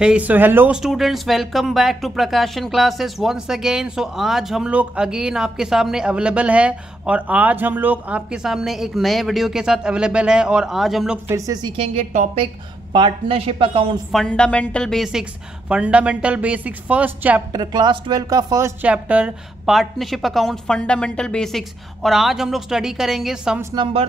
Hey, so hello students, welcome back to प्रकाशन classes once again. So आज हम लोग अगेन आपके सामने अवेलेबल है और आज हम लोग आपके सामने एक नए वीडियो के साथ अवेलेबल है और आज हम लोग फिर से सीखेंगे topic partnership account fundamental basics first chapter class 12 का first chapter partnership account fundamental basics. और आज हम लोग स्टडी करेंगे सम्स नंबर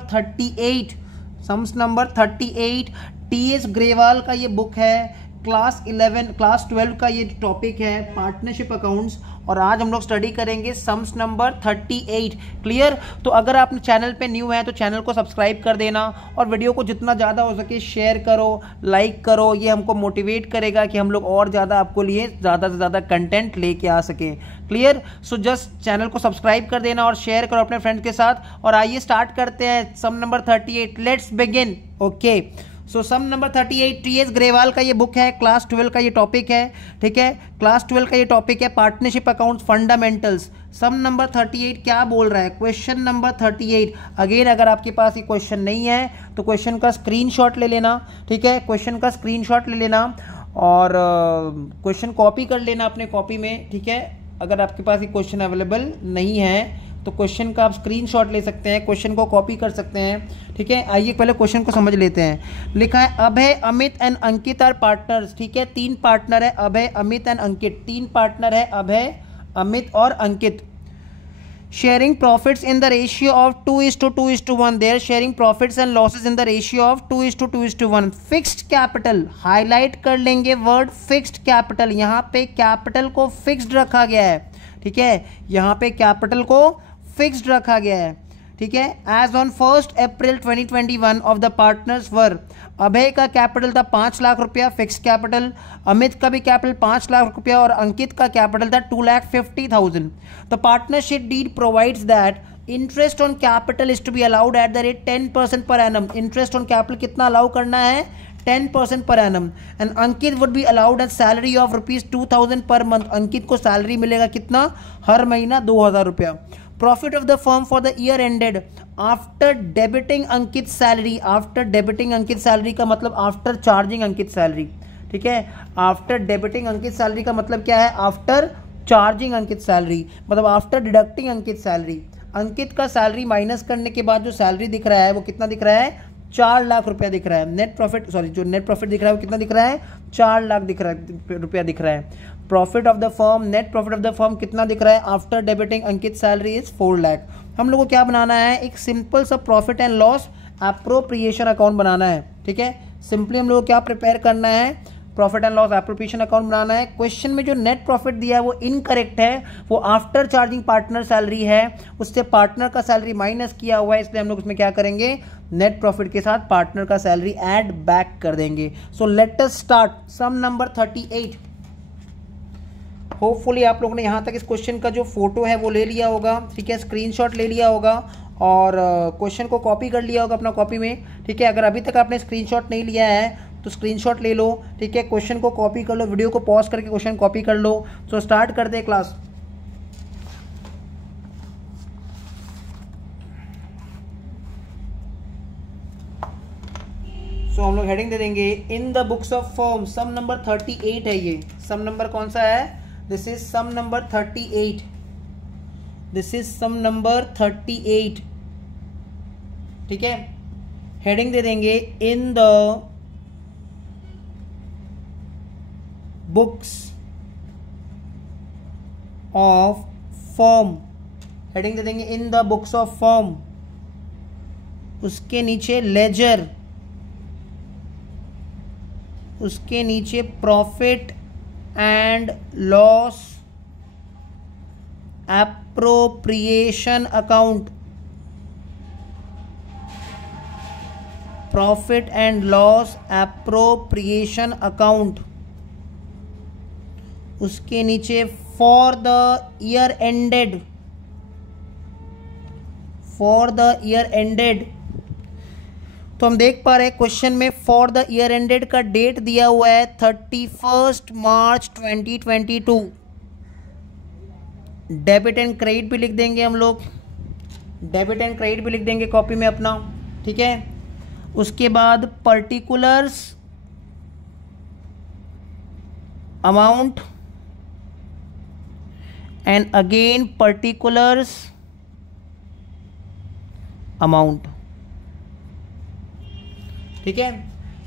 38 टी.एस. ग्रेवाल का ये बुक है। क्लास 12 का ये टॉपिक है पार्टनरशिप अकाउंट्स और आज हम लोग स्टडी करेंगे सम्स नंबर 38। क्लियर? तो अगर आप चैनल पे न्यू हैं तो चैनल को सब्सक्राइब कर देना और वीडियो को जितना ज़्यादा हो सके शेयर करो, लाइक करो। ये हमको मोटिवेट करेगा कि हम लोग और ज़्यादा आपको लिए ज़्यादा से ज़्यादा कंटेंट लेके आ सकें। क्लियर? सो जस्ट चैनल को सब्सक्राइब कर देना और शेयर करो अपने फ्रेंड्स के साथ। और आइए स्टार्ट करते हैं sum number 38। Let's begin. Okay, so sum number 38 T S. Grewal का ये बुक है। क्लास 12 का ये टॉपिक है। ठीक है, क्लास 12 का ये टॉपिक है पार्टनरशिप अकाउंट फंडामेंटल्स। सम नंबर 38 क्या बोल रहा है? Question number 38। अगेन अगर आपके पास ये क्वेश्चन नहीं है तो क्वेश्चन का स्क्रीनशॉट ले लेना। ठीक है, क्वेश्चन का स्क्रीनशॉट ले लेना और क्वेश्चन कॉपी कर लेना अपने कॉपी में। ठीक है, अगर आपके पास ये क्वेश्चन अवेलेबल नहीं है तो क्वेश्चन का आप स्क्रीनशॉट ले सकते हैं, क्वेश्चन को कॉपी कर सकते हैं। ठीक है, आइए पहले क्वेश्चन को समझ लेते हैं। लिखा है Abhay, Amit and Ankit are partners. ठीक है, 3 पार्टनर है अभय, अमित एंड अंकित। 3 पार्टनर है अभय, अमित और Ankit. Sharing profits in the ratio of 2:2:1। Their sharing profits and losses in the ratio of 2:2:1। Fixed capital, highlight कर लेंगे वर्ड फिक्स्ड कैपिटल। यहाँ पे कैपिटल को फिक्स्ड रखा गया है। ठीक है, यहाँ पे कैपिटल को फिक्स्ड रखा गया है। ठीक है, as on 1 April 2021 of the partners were. Abhay का कैपिटल था 5 लाख रुपया फिक्स्ड कैपिटल, अमित का भी कैपिटल 5 लाख रुपया और अंकित का कैपिटल था 2,50,000। The partnership deed provides that interest on capital is to be allowed at the rate 10% per annum. Interest on capital कितना अलाउ करना है? 10% per annum. And Ankit would be allowed at salary of ₹2,000 per month. अंकित को salary मिलेगा कितना? हर महीना 2,000 रुपया। Profit of the firm for the year ended after debiting Ankit salary. After debiting Ankit salary का मतलब आफ्टर चार्जिंग अंकित सैलरी। ठीक है, आफ्टर डेबिटिंग अंकित सैलरी का मतलब क्या है? आफ्टर चार्जिंग अंकित सैलरी, मतलब आफ्टर डिडक्टिंग अंकित सैलरी। अंकित का सैलरी माइनस करने के बाद जो सैलरी दिख रहा है वो कितना दिख रहा है? 4 लाख रुपया दिख रहा है। नेट प्रॉफिट, सॉरी, जो नेट प्रॉफिट दिख रहा है वो कितना दिख रहा है? 4 लाख रुपया दिख रहा है। Profit of the firm, net profit of the firm कितना दिख रहा है? After debiting Ankit salary is 4 lakh. हम लोग को क्या बनाना है? एक सिंपल सा profit and loss appropriation account बनाना है। ठीक है, सिंपली हम लोग को क्या प्रिपेयर करना है? Profit and loss appropriation account बनाना है। क्वेश्चन में जो नेट प्रॉफिट दिया है वो इनकरेक्ट है, वो आफ्टर चार्जिंग पार्टनर सैलरी है, उससे पार्टनर का सैलरी माइनस किया हुआ है, इसलिए हम लोग उसमें क्या करेंगे? नेट प्रॉफिट के साथ पार्टनर का सैलरी ऐड बैक कर देंगे। So let us start sum number 38। Hopefully आप लोगों ने यहाँ तक इस क्वेश्चन का जो फोटो है वो ले लिया होगा। ठीक है, स्क्रीनशॉट ले लिया होगा और क्वेश्चन को कॉपी कर लिया होगा अपना कॉपी में। ठीक है, अगर अभी तक आपने स्क्रीनशॉट नहीं लिया है तो स्क्रीनशॉट ले लो। ठीक है, क्वेश्चन को कॉपी कर लो, वीडियो को पॉज करके क्वेश्चन कॉपी कर लो। सो स्टार्ट करते हैं क्लास। सो हम लोग हेडिंग दे देंगे in the books of firm. Sum number 38 है ये। सम नंबर कौन सा है? This is sum number 38। This is sum number 38। ठीक है, हेडिंग दे देंगे in the books of firm. Heading दे देंगे in the books of firm. उसके नीचे लेजर, उसके नीचे profit and loss appropriation account. Profit and loss appropriation account. उसके नीचे for the year ended, for the year ended. तो हम देख पा रहे हैं क्वेश्चन में फॉर द ईयर एंडेड का डेट दिया हुआ है 31 मार्च 2022। डेबिट एंड क्रेडिट भी लिख देंगे हम लोग, डेबिट एंड क्रेडिट भी लिख देंगे कॉपी में अपना। ठीक है, उसके बाद particulars amount and again particulars amount। ठीक है,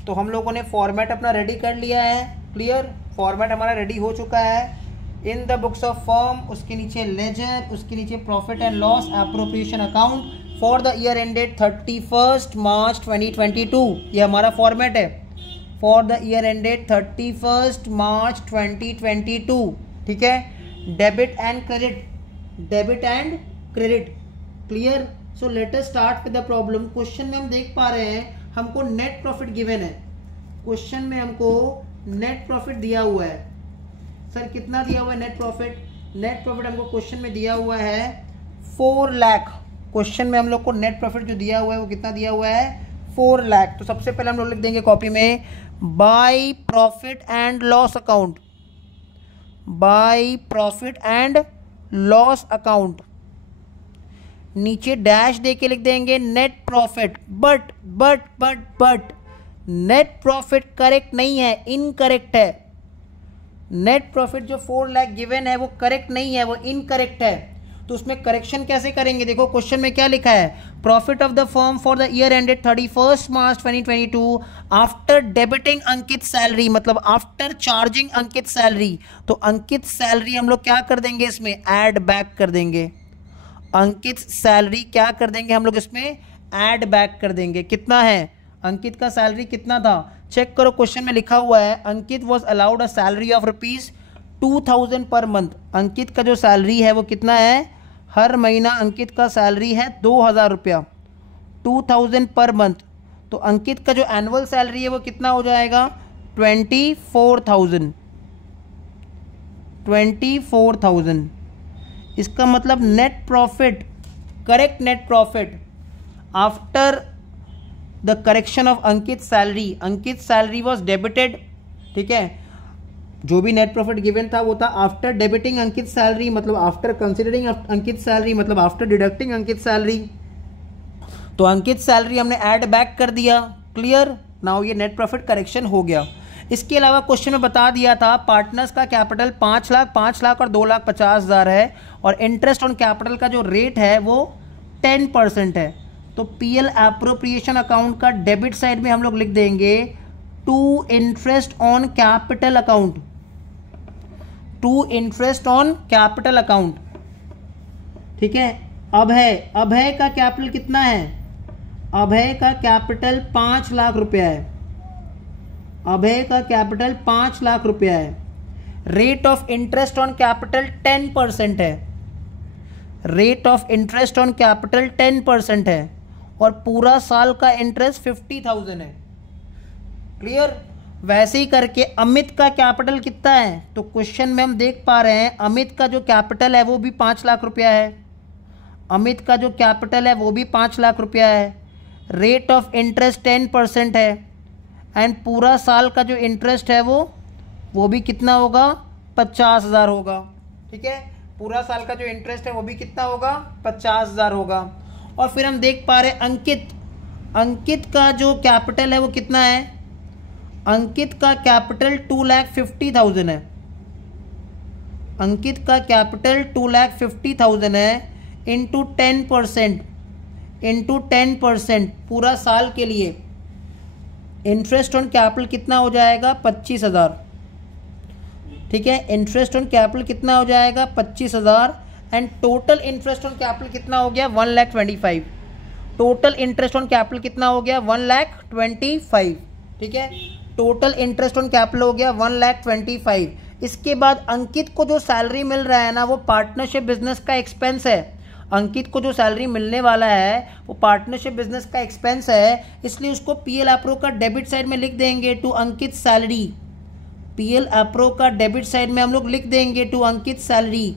तो हम लोगों ने फॉर्मेट अपना रेडी कर लिया है। क्लियर, फॉर्मेट हमारा रेडी हो चुका है। इन द बुक्स ऑफ फर्म, उसके नीचे लेजर, उसके नीचे profit and loss appropriation account for the year ended 31 मार्च 2022, ये हमारा फॉर्मेट है। फॉर द ईयर एंडेड 31 मार्च 2022। ठीक है, debit and credit, debit and credit. Clear, so let us start with the problem. Question में हम देख पा रहे हैं हमको नेट प्रॉफिट गिवन है। क्वेश्चन में हमको नेट प्रॉफिट दिया हुआ है। सर कितना दिया हुआ है नेट प्रॉफिट? नेट प्रॉफिट हमको क्वेश्चन में दिया हुआ है 4 लाख। क्वेश्चन में हम लोग को नेट प्रॉफिट जो दिया हुआ है वो कितना दिया हुआ है? 4 लाख। तो सबसे पहले हम लोग लिख देंगे कॉपी में by profit and loss account, by profit and loss account. नीचे डैश दे के लिख देंगे net profit. But net profit correct नहीं है, इनकरेक्ट है। नेट प्रॉफिट जो 4 लाख गिवन है वो करेक्ट नहीं है, वो इनकरेक्ट है। तो उसमें करेक्शन कैसे करेंगे? देखो क्वेश्चन में क्या लिखा है, profit of the firm for the year ended 31 March 2022 after debiting Ankit salary, मतलब आफ्टर चार्जिंग अंकित सैलरी। तो अंकित सैलरी हम लोग क्या कर देंगे इसमें? ऐड बैक कर देंगे। अंकित सैलरी क्या कर देंगे हम लोग इसमें? ऐड बैक कर देंगे। कितना है अंकित का सैलरी? कितना था चेक करो, क्वेश्चन में लिखा हुआ है Ankit was allowed a salary of ₹2000 per month. अंकित का जो सैलरी है वो कितना है? हर महीना अंकित का सैलरी है 2000 रुपया, 2000 पर मंथ। तो अंकित का जो एनुअल सैलरी है वो कितना हो जाएगा? 24,000। 24,000। इसका मतलब net profit, correct net profit after the correction of Ankit salary, Ankit salary was debited. ठीक है, जो भी नेट प्रॉफिट गिवन था वो था आफ्टर डेबिटिंग अंकित सैलरी, मतलब आफ्टर कंसिडरिंग अंकित सैलरी, मतलब आफ्टर डिडक्टिंग अंकित सैलरी। तो अंकित सैलरी हमने ऐड बैक कर दिया। क्लियर, नाउ ये नेट प्रॉफिट करेक्शन हो गया। इसके अलावा क्वेश्चन में बता दिया था पार्टनर्स का कैपिटल 5 लाख, 5 लाख और 2,50,000 है, और इंटरेस्ट ऑन कैपिटल का जो रेट है वो 10% है। तो पीएल एप्रोप्रिएशन अकाउंट का डेबिट साइड में हम लोग लिख देंगे to interest on capital account, to interest on capital account. ठीक है, अभय का कैपिटल कितना है? अभय का कैपिटल 5 लाख रुपया है। अभय का कैपिटल 5 लाख रुपया है। Rate of interest on capital 10% है। Rate of interest on capital 10% है, और पूरा साल का इंटरेस्ट 50,000 है। क्लियर, वैसे ही करके अमित का कैपिटल कितना है? तो क्वेश्चन में हम देख पा रहे हैं अमित का जो कैपिटल है वो भी 5 लाख रुपया है। अमित का जो कैपिटल है वो भी 5 लाख रुपया है। रेट ऑफ इंटरेस्ट 10% है, एंड पूरा साल का जो इंटरेस्ट है वो भी कितना होगा? 50,000 होगा। ठीक है, पूरा साल का जो इंटरेस्ट है वो भी कितना होगा? 50,000 होगा। और फिर हम देख पा रहे हैं अंकित का जो कैपिटल है वो कितना है? अंकित का कैपिटल 2,50,000 है। अंकित का कैपिटल 2,50,000 है, इंटू 10% पूरा साल के लिए इंटरेस्ट ऑन कैपिटल कितना हो जाएगा? 25,000। ठीक है, इंटरेस्ट ऑन कैपिटल कितना हो जाएगा? 25,000, and total interest on capital कितना हो गया? 1,25,000। टोटल इंटरेस्ट ऑन कैपिटल कितना हो गया? 1,25,000। ठीक है, टोटल इंटरेस्ट ऑन कैपिटल हो गया 1,25,000। इसके बाद अंकित को जो सैलरी मिल रहा है ना वो पार्टनरशिप बिजनेस का एक्सपेंस है। अंकित को जो सैलरी मिलने वाला है वो पार्टनरशिप बिजनेस का एक्सपेंस है, इसलिए उसको पीएल एप्रो का डेबिट साइड में लिख देंगे to Ankit salary. PL appro का डेबिट साइड में हम लोग लिख देंगे टू अंकित सैलरी।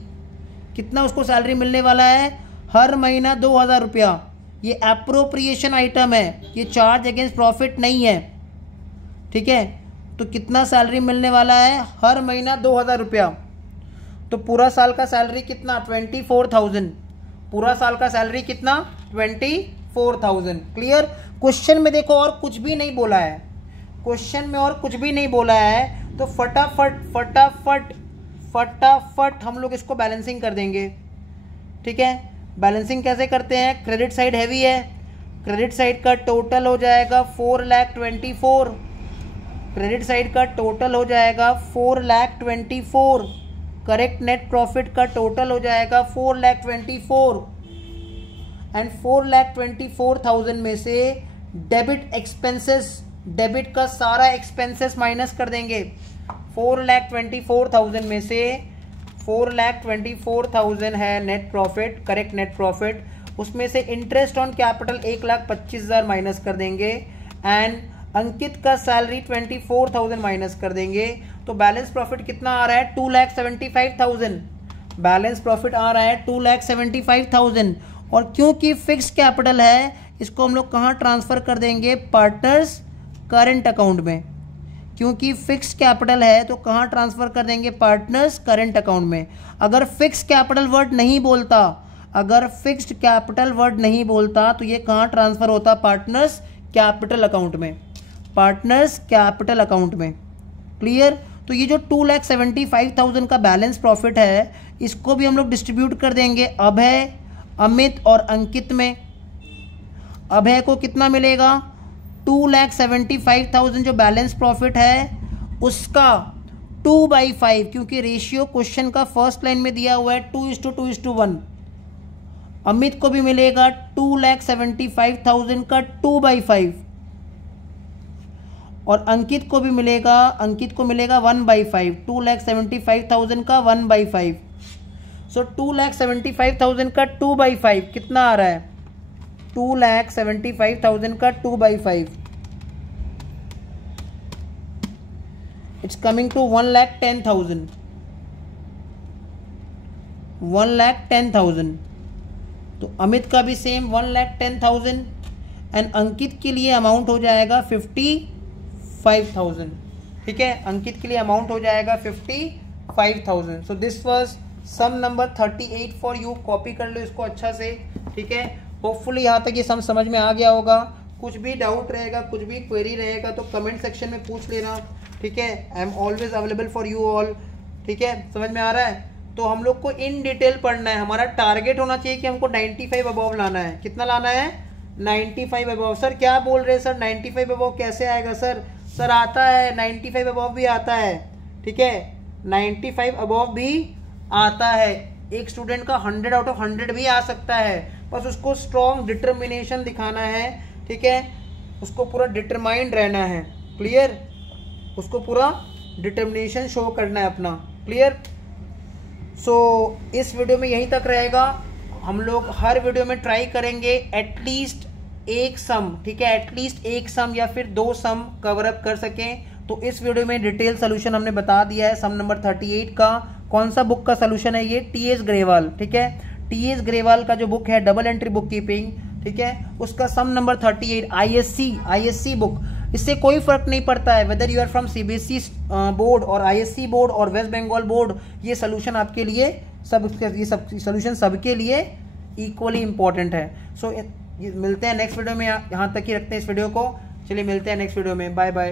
कितना उसको सैलरी मिलने वाला है? हर महीना 2,000 रुपया। ये एप्रोप्रिएशन आइटम है, ये चार्ज अगेंस्ट प्रॉफिट नहीं है। ठीक है, तो कितना सैलरी मिलने वाला है? हर महीना 2,000 रुपया। तो पूरा साल का सैलरी कितना? 24,000। पूरा साल का सैलरी कितना? 24,000। क्लियर, क्वेश्चन में देखो और कुछ भी नहीं बोला है, क्वेश्चन में और कुछ भी नहीं बोला है, तो फटाफट फटाफट फटाफट हम लोग इसको बैलेंसिंग कर देंगे। ठीक है, बैलेंसिंग कैसे करते हैं? क्रेडिट साइड हैवी है, क्रेडिट साइड का टोटल हो जाएगा 4,24,000, क्रेडिट साइड का टोटल हो जाएगा 4,24,000, करेक्ट नेट प्रॉफिट का टोटल हो जाएगा 4,24,000 एंड 4,24,000 में से डेबिट एक्सपेंसेस, डेबिट का सारा एक्सपेंसेस माइनस कर देंगे। 4,24,000 में से 4,24,000 है net profit, correct net profit, उसमें से इंटरेस्ट ऑन कैपिटल 1,25,000 माइनस कर देंगे एंड अंकित का सैलरी 24,000 माइनस कर देंगे। तो बैलेंस प्रॉफिट कितना आ रहा है? 2,75,000। बैलेंस प्रॉफिट आ रहा है 2,75,000 और क्योंकि फिक्स कैपिटल है इसको हम लोग कहाँ ट्रांसफ़र कर देंगे? पार्टनर्स करंट अकाउंट में। क्योंकि फिक्स कैपिटल है तो कहाँ ट्रांसफ़र कर देंगे? पार्टनर्स करंट अकाउंट में। अगर फिक्स कैपिटल वर्ड नहीं बोलता, अगर फिक्स्ड कैपिटल वर्ड नहीं बोलता तो ये कहाँ ट्रांसफ़र होता? पार्टनर्स कैपिटल अकाउंट में, पार्टनर्स कैपिटल अकाउंट में। क्लियर? तो ये जो 2,75,000 का बैलेंस प्रॉफिट है इसको भी हम लोग डिस्ट्रीब्यूट कर देंगे अभय, अमित और अंकित में। अभय को कितना मिलेगा? 2,75,000 जो बैलेंस प्रॉफिट है उसका 2/5, क्योंकि रेशियो क्वेश्चन का फर्स्ट लाइन में दिया हुआ है 2:2:1। अमित को भी मिलेगा 2,75,000 का 2/5 और अंकित को भी मिलेगा, अंकित को मिलेगा 1/5, 2,75,000 का 1/5। सो 2,75,000 का 2/5 कितना आ रहा है? 2,75,000 का 2/5 इट्स कमिंग टू 1,10,000, 1,10,000। तो अमित का भी सेम 1,10,000 एंड अंकित के लिए अमाउंट हो जाएगा 55,000। ठीक है, अंकित के लिए अमाउंट हो जाएगा 55,000। So this was sum number 38 for you. Copy कर लो इसको अच्छा से। ठीक है, होपफुली यहाँ तक ये सम समझ में आ गया होगा। कुछ भी डाउट रहेगा, कुछ भी क्वेरी रहेगा तो कमेंट सेक्शन में पूछ लेना। ठीक है, I am always available for you all. ठीक है, समझ में आ रहा है? तो हम लोग को इन डिटेल पढ़ना है। हमारा टारगेट होना चाहिए कि हमको 95 अबव लाना है। कितना लाना है? 95 अबव। सर क्या बोल रहे हैं सर, 95 अबव कैसे आएगा सर? सर आता है, 95 अबव भी आता है। ठीक है, 95 अबव भी आता है। एक स्टूडेंट का 100 आउट ऑफ 100 भी आ सकता है, बस उसको स्ट्रॉन्ग डिटर्मिनेशन दिखाना है। ठीक है, उसको पूरा डिटरमाइंड रहना है। क्लियर? उसको पूरा डिटर्मिनेशन शो करना है अपना। क्लियर? सो इस वीडियो में यहीं तक रहेगा। हम लोग हर वीडियो में ट्राई करेंगे एटलीस्ट एक सम, ठीक है, एटलीस्ट एक सम या फिर 2 सम कवर अप कर सकें। तो इस वीडियो में डिटेल सोल्यूशन हमने बता दिया है सम नंबर 38 का। कौन सा बुक का सोल्यूशन है? ये टीएस ग्रेवाल। ठीक है, टीएस ग्रेवाल का जो बुक है डबल एंट्री बुक कीपिंग, ठीक है, उसका सम नंबर 38 आईएससी बुक। इससे कोई फर्क नहीं पड़ता है whether you are from CBSE board और आईएससी बोर्ड और वेस्ट बंगाल बोर्ड, ये सोल्यूशन आपके लिए ये सब सोल्यूशन सबके लिए इक्वली इंपॉर्टेंट है। सो मिलते हैं नेक्स्ट वीडियो में। यहाँ तक ही रखते हैं इस वीडियो को। चलिए मिलते हैं नेक्स्ट वीडियो में। Bye bye.